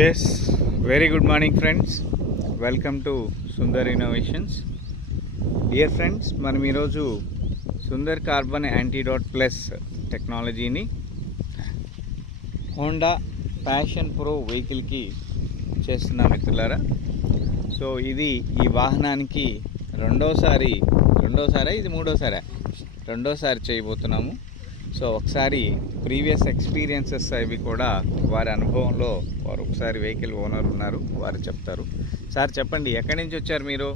Yes, very good morning friends. Welcome to Sundar Innovations. Dear friends, మనం ఈరోజు Sundar carbon antidote plus టెక్నాలజీని Honda passion pro వెహికల్కి చేస్తున్నాం మిత్రులారా. సో ఇది ఈ వాహనానికి రెండోసారి ఇది రెండోసారి చేయబోతున్నాము. సో ఒకసారి ప్రీవియస్ ఎక్స్పీరియన్సెస్ అవి కూడా వారి అనుభవంలో వారు ఒకసారి వెహికల్ ఓనర్ ఉన్నారు, వారు చెప్తారు. సార్ చెప్పండి, ఎక్కడి నుంచి వచ్చారు మీరు?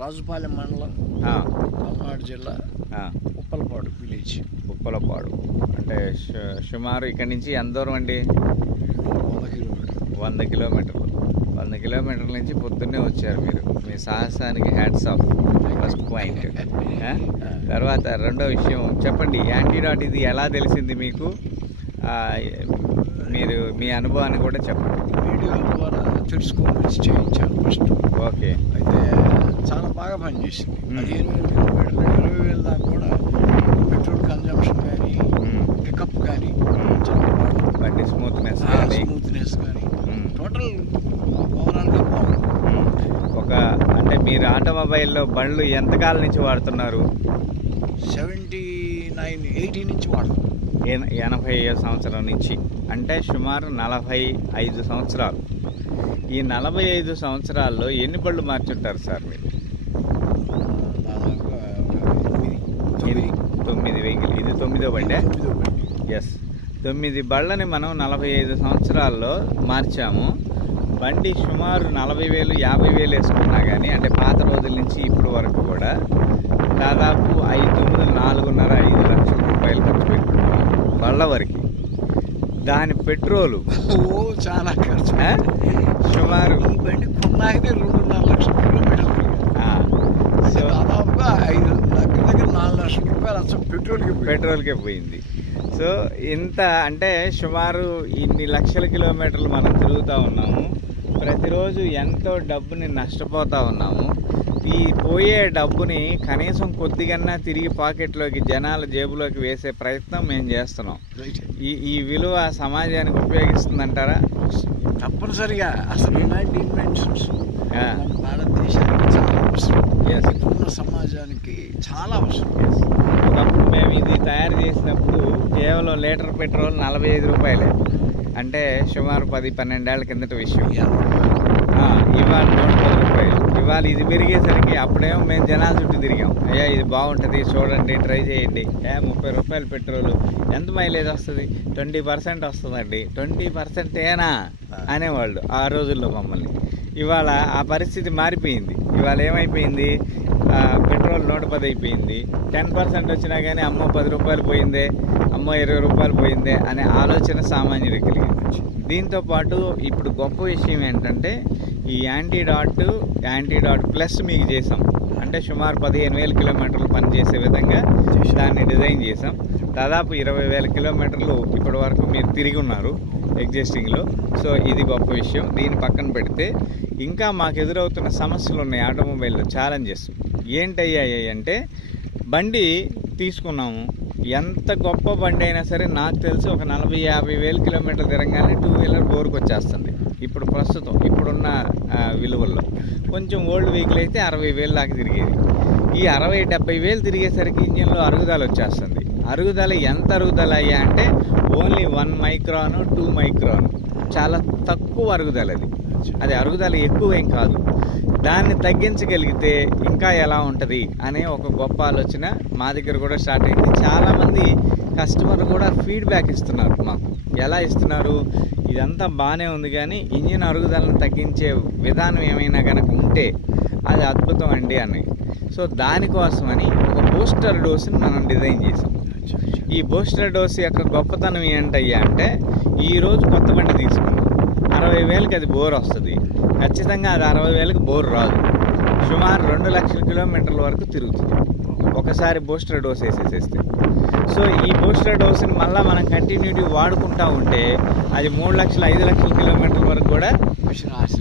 రాజుపాలెం మండలం, పల్నాడు జిల్లా, ఉప్పలపాడు విలేజ్. ఉప్పలపాడు అంటే సుమారు ఇక్కడి నుంచి ఎంత దూరం అండి? 100 కిలోమీటర్లు. 100 కిలోమీటర్ల నుంచి పొద్దున్నే వచ్చారు మీరు. మీ సాహసానికి హ్యాట్స్ ఆఫ్, ఫస్ట్ పాయింట్. తర్వాత రెండో విషయం చెప్పండి, యాంటీడాట్ ఇది ఎలా తెలిసింది మీకు? మీరు మీ అనుభవాన్ని కూడా చెప్పండి. వీడియో ద్వారా తెలుసుకొని చేయించాను ఫస్ట్. ఓకే, అయితే చాలా బాగా పనిచేసింది. 15,000 కిలోమీటర్లు, 20,000 దాకా కూడా పెట్రోల్ కన్జంప్షన్ కానీ, పికప్ కానీ, బండి స్మూత్నెస్ కానీ టోటల్ ఓవరాల్గా బాగుంది. అంటే మీరు ఆటోమొబైల్లో బండ్లు ఎంతకాలం నుంచి వాడుతున్నారు? 80 నుంచి వాడుతున్నాం. 85 సంవత్సరం నుంచి, అంటే సుమారు 45 సంవత్సరాలు. ఈ 45 సంవత్సరాల్లో ఎన్ని బళ్ళు మార్చుంటారు సార్ మీరు? 9 వెహికల్. ఇది 9వ బండే? ఎస్, 9 బళ్ళని మనం 45 సంవత్సరాల్లో మార్చాము. బండి సుమారు 40,000 50,000 వేసుకున్నా కానీ, అంటే పాత రోజుల నుంచి ఇప్పటి వరకు కూడా దాదాపు 4.5 లక్షల రూపాయలు ఖర్చు పెట్టుకున్నాం బళ్ళ వరకు. దాని పెట్రోలు చాలా ఖర్చు. సుమారు ఈ బండి కొన్నాకనే 2.5 లక్షల కిలోమీటర్లు. సో దాదాపుగా 4 లక్షల రూపాయలు అసలు పెట్రోల్కే పోయింది. సో ఇంత అంటే సుమారు ఇన్ని లక్షల కిలోమీటర్లు మనం తిరుగుతూ ఉన్నాము. ప్రతిరోజు ఎంతో డబ్బుని నష్టపోతూ ఉన్నాము. ఈ పోయే డబ్బుని కనీసం కొద్దిగన్నా తిరిగి పాకెట్లోకి, జనాల జేబులోకి వేసే ప్రయత్నం మేము చేస్తున్నాం. ఈ విలువ సమాజానికి ఉపయోగిస్తుందంటారా? తప్పనిసరిగా. అసలు ఇలాంటి ఇన్వెన్షన్స్ భారతదేశానికి చాలా అవసరం. ఇప్పుడున్న సమాజానికి చాలా అవసరం. ఒకప్పుడు మేము ఇది తయారు చేసినప్పుడు కేవలం లీటర్ పెట్రోల్ 45 రూపాయలే, అంటే సుమారు 10-12 ఏళ్ల కిందట విషయం. ఇవాళ 110 రూపాయలు. ఇవాళ ఇది పెరిగేసరికి అప్పుడేమో మేము జనాల చుట్టూ తిరిగాం, అయ్యా ఇది బాగుంటుంది చూడండి, ట్రై చేయండి. 30 రూపాయలు పెట్రోలు ఎంత మైలేజ్ వస్తుంది? 20% వస్తుందండి. 20%ఏనా అనేవాళ్ళు ఆ రోజుల్లో మమ్మల్ని. ఇవాళ ఆ పరిస్థితి మారిపోయింది. ఇవాళ ఏమైపోయింది? పెట్రోల్ 110 అయిపోయింది. 10% వచ్చినా కానీ అమ్మో 10 రూపాయలు పోయిందే, అమ్మో 20 రూపాయలు పోయిందే అనే ఆలోచన సామాన్యుడికి కలిగింది. దీంతోపాటు ఇప్పుడు గొప్ప విషయం ఏంటంటే, ఈ యాంటీడాట్ ప్లస్ మీకు చేసాం. అంటే సుమారు 15,000 కిలోమీటర్లు పనిచేసే విధంగా దాన్ని డిజైన్ చేసాం. దాదాపు 20,000 కిలోమీటర్లు ఇప్పటి వరకు మీరు తిరిగి ఉన్నారు ఎగ్జిస్టింగ్లో. సో ఇది గొప్ప విషయం. దీన్ని పక్కన పెడితే ఇంకా మాకు ఎదురవుతున్న సమస్యలు ఉన్నాయి ఆటోమొబైల్లో, ఛాలెంజెస్. ఏంటయ్యాయి అంటే, బండి తీసుకున్నాము, ఎంత గొప్ప బండి అయినా సరే నాకు తెలిసి ఒక 40-50,000 కిలోమీటర్లు తిరగానే 2 వీలర్ బోర్కి వచ్చేస్తుంది. ఇప్పుడు ప్రస్తుతం ఇప్పుడున్న విలువల్లో కొంచెం ఓల్డ్ వెహికల్ అయితే 60,000 దాకా తిరిగేది. ఈ 60-70,000 తిరిగేసరికి ఇంజిన్లో అరుగుదల వచ్చేస్తుంది. అరుగుదల ఎంత అరుగుదల అయ్యా అంటే ఓన్లీ 1 మైక్రాన్ 2 మైక్రాన్, చాలా తక్కువ అరుగుదల. అది అరుగుదల ఎక్కువేం కాదు. దాన్ని తగ్గించగలిగితే ఇంకా ఎలా ఉంటుంది అనే ఒక గొప్ప ఆలోచన మా దగ్గర కూడా స్టార్ట్ అయింది. చాలామంది కస్టమర్ కూడా ఫీడ్బ్యాక్ ఇస్తున్నారు మాకు. ఎలా ఇస్తున్నారు? ఇదంతా బాగానే ఉంది కానీ ఇంజిన్ అరుగుదలను తగ్గించే విధానం ఏమైనా కనుక ఉంటే అది అద్భుతం అండి అని. సో దానికోసమని ఒక బూస్టర్ డోస్ని మనం డిజైన్ చేసాం. ఈ బూస్టర్ డోస్ యొక్క గొప్పతనం ఏంటయ్యా అంటే, ఈరోజు కొత్త బండి తీసుకున్నాం, 60,000కి అది బోర్ వస్తుంది. ఖచ్చితంగా అది 60,000కి బోర్ రాదు. సుమారు 2 లక్షల కిలోమీటర్ల వరకు తిరుగుతుంది ఒకసారి బూస్టర్ డోస్ వేసేసేస్తే. సో ఈ బూస్టర్ డోస్ని మళ్ళీ మనం కంటిన్యూటీ వాడుకుంటూ ఉంటే అది 3 లక్షల 5 లక్షల కిలోమీటర్ల వరకు కూడా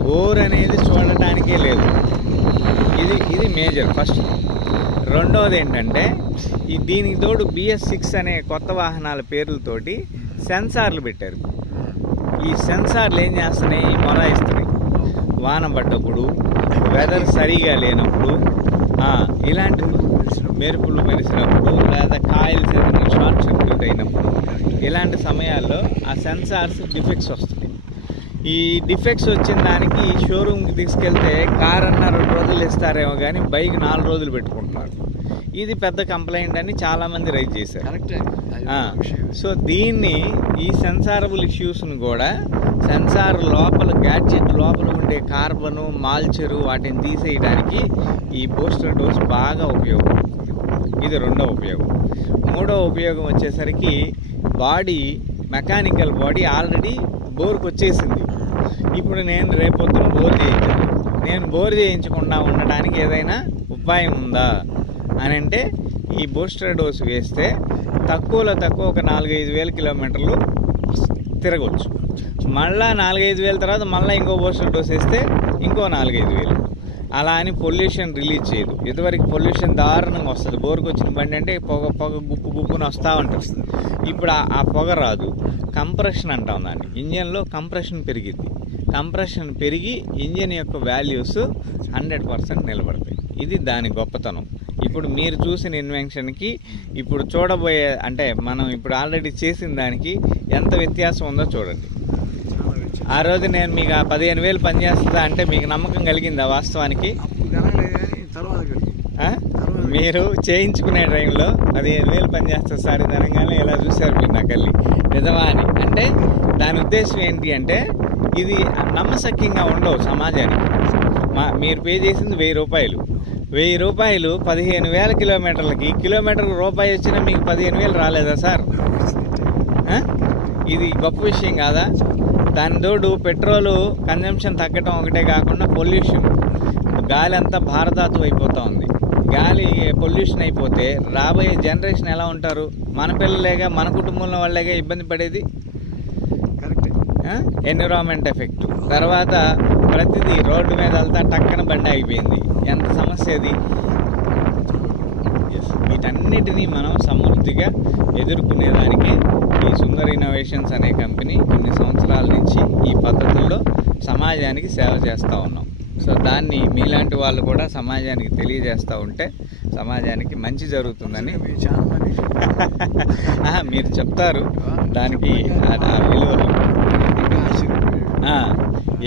బోర్ అనేది చూడటానికే లేదు. ఇది మేజర్ ఫస్ట్. రెండవది ఏంటంటే, దీనికి తోడు BS6 అనే కొత్త వాహనాల పేర్లతోటి సెన్సార్లు పెట్టారు. ఈ సెన్సార్లు ఏం చేస్తున్నాయి, మొరాయిస్తున్నాయి. వాన పడ్డప్పుడు, వెదర్ సరిగా లేనప్పుడు, ఇలాంటి మెరుపులు మెరిసినప్పుడు, లేదా కాయిల్స్ ఏదైనా షార్ట్ సర్క్యూట్ అయినప్పుడు, ఇలాంటి సమయాల్లో ఆ సెన్సార్స్ డిఫెక్ట్స్ వస్తున్నాయి. ఈ డిఫెక్ట్స్ వచ్చిన దానికి షోరూమ్కి తీసుకెళ్తే కార్ అన్న 2 రోజులు ఇస్తారేమో కానీ బైక్ 4 రోజులు పెట్టుకుంటున్నారు. ఇది పెద్ద కంప్లైంట్ అని చాలామంది రైజ్ చేశారు. కరెక్టే. సో దీన్ని, ఈ సెన్సారబుల్ ఇష్యూస్ని కూడా సెన్సార్ లోపల, గ్యాడ్జెట్ లోపల ఉండే కార్బను, మాల్చరు వాటిని తీసేయడానికి ఈ బూస్టర్ డోస్ బాగా ఉపయోగపడుతుంది. ఇది 2వ ఉపయోగం. 3వ ఉపయోగం వచ్చేసరికి బాడీ, మెకానికల్ బాడీ ఆల్రెడీ బోర్కి వచ్చేసింది. ఇప్పుడు నేను రేపొద్దున బోర్ చేయించాను. నేను బోర్ చేయించకుండా ఉండడానికి ఏదైనా ఉపాయం ఉందా అని అంటే, ఈ బూస్టర్ డోస్ వేస్తే తక్కువలో తక్కువ ఒక 4-5 వేల కిలోమీటర్లు తిరగవచ్చు. మళ్ళీ 4-5 వేల తర్వాత మళ్ళీ ఇంకో బూస్టర్ డోస్ వేస్తే ఇంకో 4-5 వేలు. అలా అని పొల్యూషన్ రిలీజ్ చేయదు. ఇదివరకు పొల్యూషన్ దారుణంగా వస్తుంది. బోర్కి వచ్చిన బండి అంటే పొగ గుప్పున వస్తూ ఉంటుంది. ఇప్పుడు ఆ పొగ రాదు. కంప్రెషన్ అంటాం దాన్ని. ఇంజన్లో కంప్రెషన్ పెరిగిద్ది. కంప్రెషన్ పెరిగి ఇంజన్ యొక్క వాల్యూస్ 100% నిలబడతాయి. ఇది దాని గొప్పతనం. ఇప్పుడు మీరు చూసిన ఇన్వెన్షన్కి ఇప్పుడు చూడబోయే, అంటే మనం ఇప్పుడు ఆల్రెడీ చేసిన దానికి ఎంత వ్యత్యాసం ఉందో చూడండి. ఆ రోజు నేను మీకు 15,000 పనిచేస్తుందా అంటే మీకు నమ్మకం కలిగిందా వాస్తవానికి? మీరు చేయించుకునే టైంలో 15,000 పనిచేస్తుంది సార్ తెలంగాణ ఎలా చూశారు మీరు నా కళ్ళి, నిజమా అని. అంటే దాని ఉద్దేశం ఏంటి అంటే, ఇది నమ్మశక్యంగా ఉండవు సమాజానికి. మీరు పే చేసింది 1,000 రూపాయలు. 1,000 రూపాయలు 15,000 కిలోమీటర్లకి, కిలోమీటర్కి రూపాయి వచ్చినా మీకు 15,000 రాలేదా సార్? ఇది గొప్ప విషయం కాదా? దాని తోడు పెట్రోలు కన్జంప్షన్ తగ్గటం ఒకటే కాకుండా పొల్యూషన్, గాలి అంతా భారతాతు అయిపోతూ ఉంది. గాలి పొల్యూషన్ అయిపోతే రాబోయే జనరేషన్ ఎలా ఉంటారు? మన పిల్లలేగా, మన కుటుంబంలో వాళ్ళేగా ఇబ్బంది పడేది. Environment effect. తర్వాత ప్రతిదీ రోడ్డు మీద వెళ్తా టక్కన బండి ఆగిపోయింది. ఎంత సమస్య అది. వీటన్నిటినీ మనం సమృద్ధిగా ఎదుర్కొనేదానికి ఈ సుందర్ ఇన్నోవేషన్స్ అనే కంపెనీ కొన్ని సంవత్సరాల నుంచి ఈ పద్ధతుల్లో సమాజానికి సేవ చేస్తూ ఉన్నాం. సో దాన్ని మీలాంటి వాళ్ళు కూడా సమాజానికి తెలియజేస్తూ ఉంటే సమాజానికి మంచి జరుగుతుందని మీరు చెప్తారు. దానికి విలువలు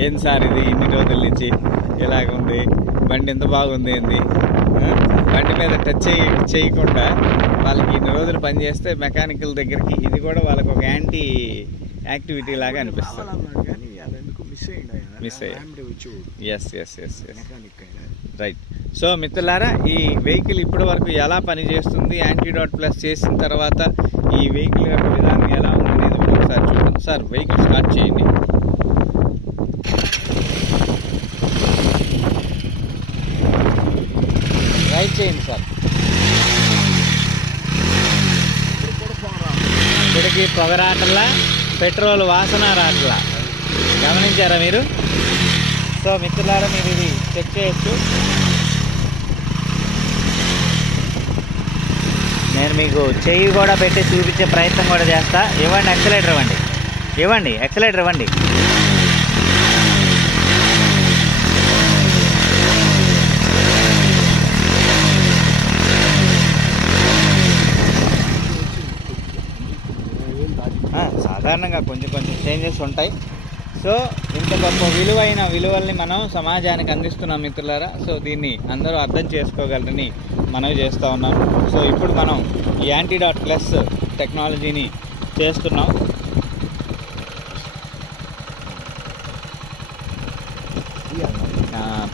ఏం సార్ ఇది ఇన్ని రోజుల నుంచి ఇలాగుంది, బండి ఎంత బాగుంది ఏంది, బండి మీద టచ్ చేయకుండా వాళ్ళకి ఇన్ని రోజులు పనిచేస్తే మెకానికల్ దగ్గరికి ఇది కూడా వాళ్ళకి ఒక యాంటీ యాక్టివిటీ లాగా అనిపిస్తుంది. మిస్ అయ్యా. Yes right. సో మిత్రులారా, ఈ వెహికల్ ఇప్పటి వరకు ఎలా పనిచేస్తుంది, యాంటీడాట్ ప్లస్ చేసిన తర్వాత ఈ వెహికల్ యొక్క విధానం ఎలా ఉంది అనేది ఒకసారి చూడండి. సార్ వెహికల్ స్టార్ట్ చేయండి. రైట్ చేయండి సార్. ఇప్పటికి పొగ రాటల్లా, పెట్రోల్ వాసన రాటల్లా గమనించారా మీరు? సో మిత్రులారా, మీరు ఇది చెక్ చేయొచ్చు. నేను మీకు చెయ్యి కూడా పెట్టి చూపించే ప్రయత్నం కూడా చేస్తా. ఇవ్వండి యాక్సిలేటర్, ఇవ్వండి యాక్సిలేటర్ ఇవ్వండి. సాధారణంగా కొంచెం చేంజెస్ ఉంటాయి. సో ఇంత గొప్ప విలువల్ని మనం సమాజానికి అందిస్తున్నాం మిత్రులారా. సో దీన్ని అందరూ అర్థం చేసుకోగలరని మనవి చేస్తూ ఉన్నాం. సో ఇప్పుడు మనం ఈ యాంటీడాట్ ప్లస్ టెక్నాలజీని చేస్తున్నాం.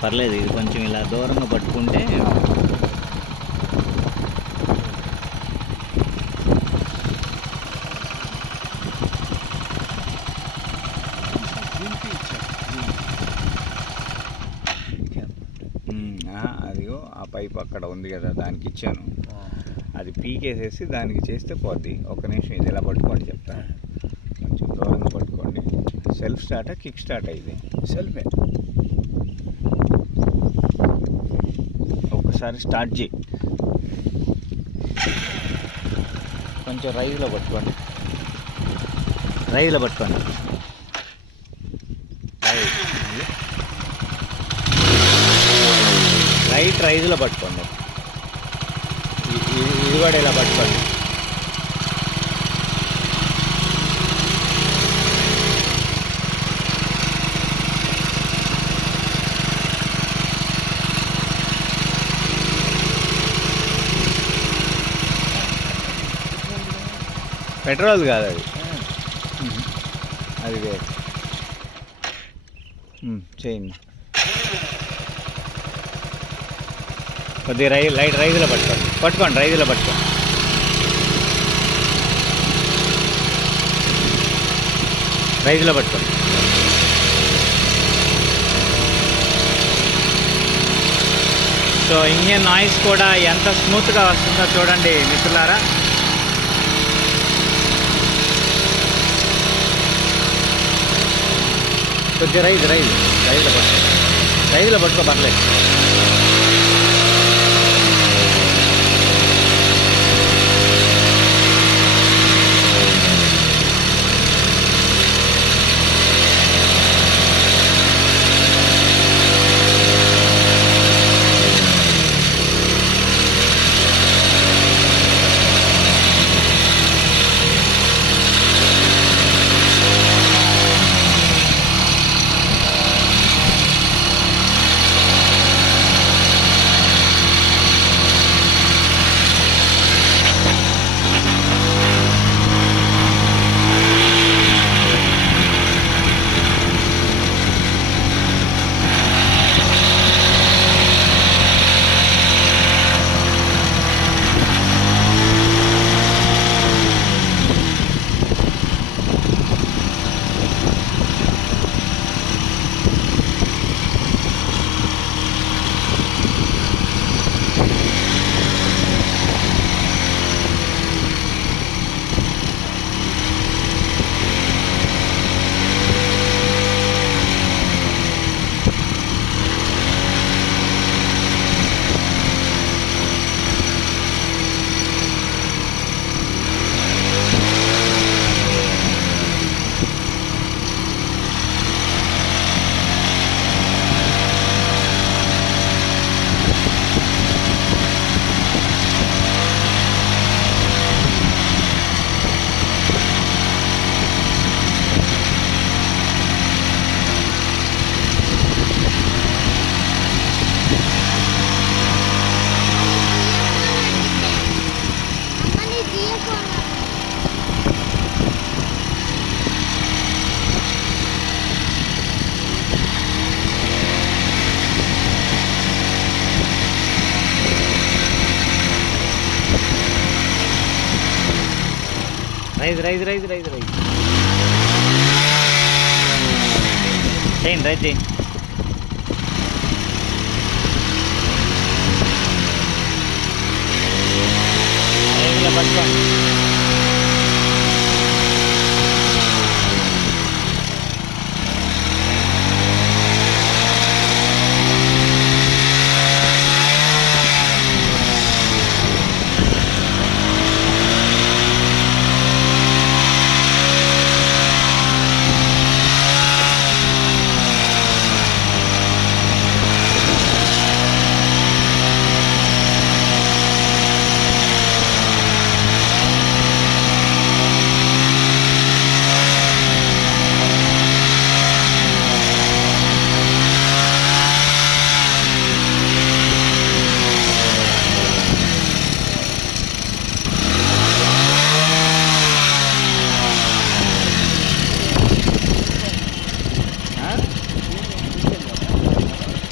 పర్లేదు, ఇది కొంచెం ఇలా దూరంగా పట్టుకుంటే అదిగో ఆ పైప్ అక్కడ ఉంది కదా, దానికి ఇచ్చాను. అది పీకేసేసి దానికి చేస్తే పోద్ది. ఒక నిమిషం ఇది ఇలా పట్టుకోండి చెప్తాను. కొంచెం దూరంగా పట్టుకోండి. సెల్ఫ్ స్టార్టా కిక్ స్టార్ట్ అయింది? సెల్ఫే. ఒకసారి స్టార్ట్ చేయి. కొంచెం రైజ్లో పట్టుకోండి. లైట్ రైజ్లో పట్టుకోండి. ఇది కూడా ఇలా పట్టుకోండి. పెట్రోల్ కాదు అది, అది వేరు. చేయండి కొద్దిగా లైట్ రైజ్లో పట్టుకోండి రైజ్లో పట్టుకోండి. రైజ్లో పట్టుకోండి. సో ఇంజిన్ నాయిస్ కూడా ఎంత స్మూత్గా వస్తుందో చూడండి మిత్రులారా. కొద్దిగా రైజ్లో పట్టుకో పర్లేదు. రైజ్ చేయండి. రైజ్ చేయండి. రైజ్లో పట్టుకోండి.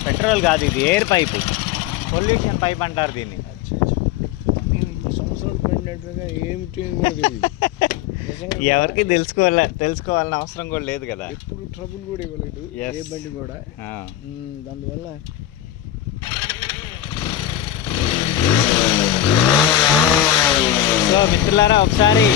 పెట్రోల్ కాదు, ఇది ఎయిర్ పైపు, పొల్యూషన్ పైప్ అంటారు దీన్ని. సంవత్సరాలు పడినట్టుగా ఏమిటి ఎవరికి తెలుసుకోవాలని అవసరం కూడా లేదు కదా. ఎప్పుడు ట్రబుల్ కూడా ఇవ్వలేదు ఏ బండి కూడా. దానివల్ల సో మిత్రులారా ఒకసారి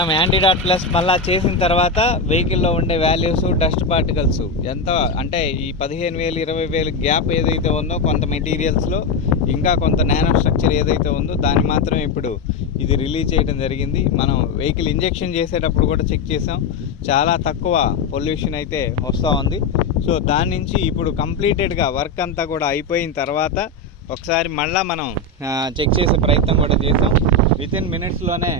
మనం యాంటీడాట్ ప్లస్ మళ్ళీ చేసిన తర్వాత వెహికల్లో ఉండే వాల్యూస్, డస్ట్ పార్టికల్స్ ఎంత అంటే ఈ 15,000 20,000 గ్యాప్ ఏదైతే ఉందో కొంత మెటీరియల్స్లో, ఇంకా కొంత నానో స్ట్రక్చర్ ఏదైతే ఉందో దాన్ని మాత్రమే ఇప్పుడు ఇది రిలీజ్ చేయడం జరిగింది. మనం వెహికల్ ఇంజెక్షన్ చేసేటప్పుడు కూడా చెక్ చేసాం, చాలా తక్కువ పొల్యూషన్ అయితే వస్తూ ఉంది. సో దాని నుంచి ఇప్పుడు కంప్లీటెడ్గా వర్క్ అంతా కూడా అయిపోయిన తర్వాత ఒకసారి మళ్ళీ మనం చెక్ చేసే ప్రయత్నం కూడా చేసాం. వితిన్ మినిట్స్లోనే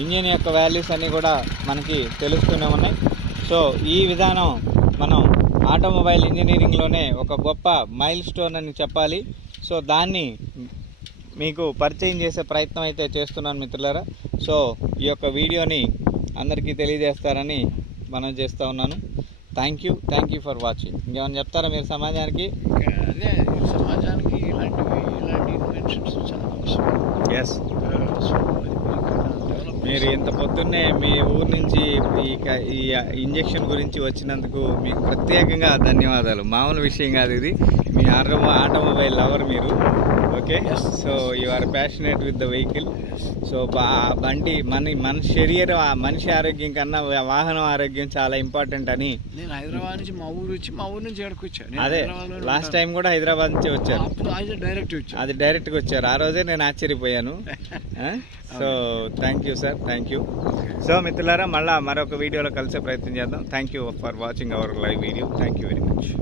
ఇంజిన్ యొక్క వాల్యూస్ అన్నీ కూడా మనకి తెలుస్తూనే ఉన్నాయి. సో ఈ విధానం మనం ఆటోమొబైల్ ఇంజనీరింగ్లోనే ఒక గొప్ప మైల్ స్టోన్ అని చెప్పాలి. సో దాన్ని మీకు పరిచయం చేసే ప్రయత్నం అయితే చేస్తున్నాను మిత్రులారా. సో ఈ యొక్క వీడియోని అందరికీ తెలియజేస్తారని మనం చేస్తూ ఉన్నాను. Thank you for watching. ఇంకేమైనా చెప్తారా మీరు సమాజానికి? అదే సమాజానికి ఇలాంటి ఇన్వెన్షన్స్ చాలా అవసరం. ఎస్, మీరు ఇంత పొద్దున్నే మీ ఊరు నుంచి ఈ ఇంజెక్షన్ గురించి వచ్చినందుకు మీకు ప్రత్యేకంగా ధన్యవాదాలు. మామూలు విషయం కాదు ఇది. మీ ఆటోమొబైల్ లవర్ మీరు. Okay, so you are passionate with the vehicle. So బండి మన శరీరం, మనిషి ఆరోగ్యం కన్నా వాహనం ఆరోగ్యం చాలా ఇంపార్టెంట్ అని. నేను హైదరాబాద్ నుంచి మా ఊరు నుంచి ఎక్కడికి వచ్చాను. అదే లాస్ట్ టైం కూడా హైదరాబాద్ నుంచి వచ్చారు. అది డైరెక్ట్గా వచ్చారు. ఆ రోజే నేను ఆశ్చర్యపోయాను. So thank you sir, thank you. So మిత్రులారా, మళ్ళీ మరొక వీడియోలో కలిసే ప్రయత్నం చేద్దాం. Thank you for watching our live video. Thank you very much.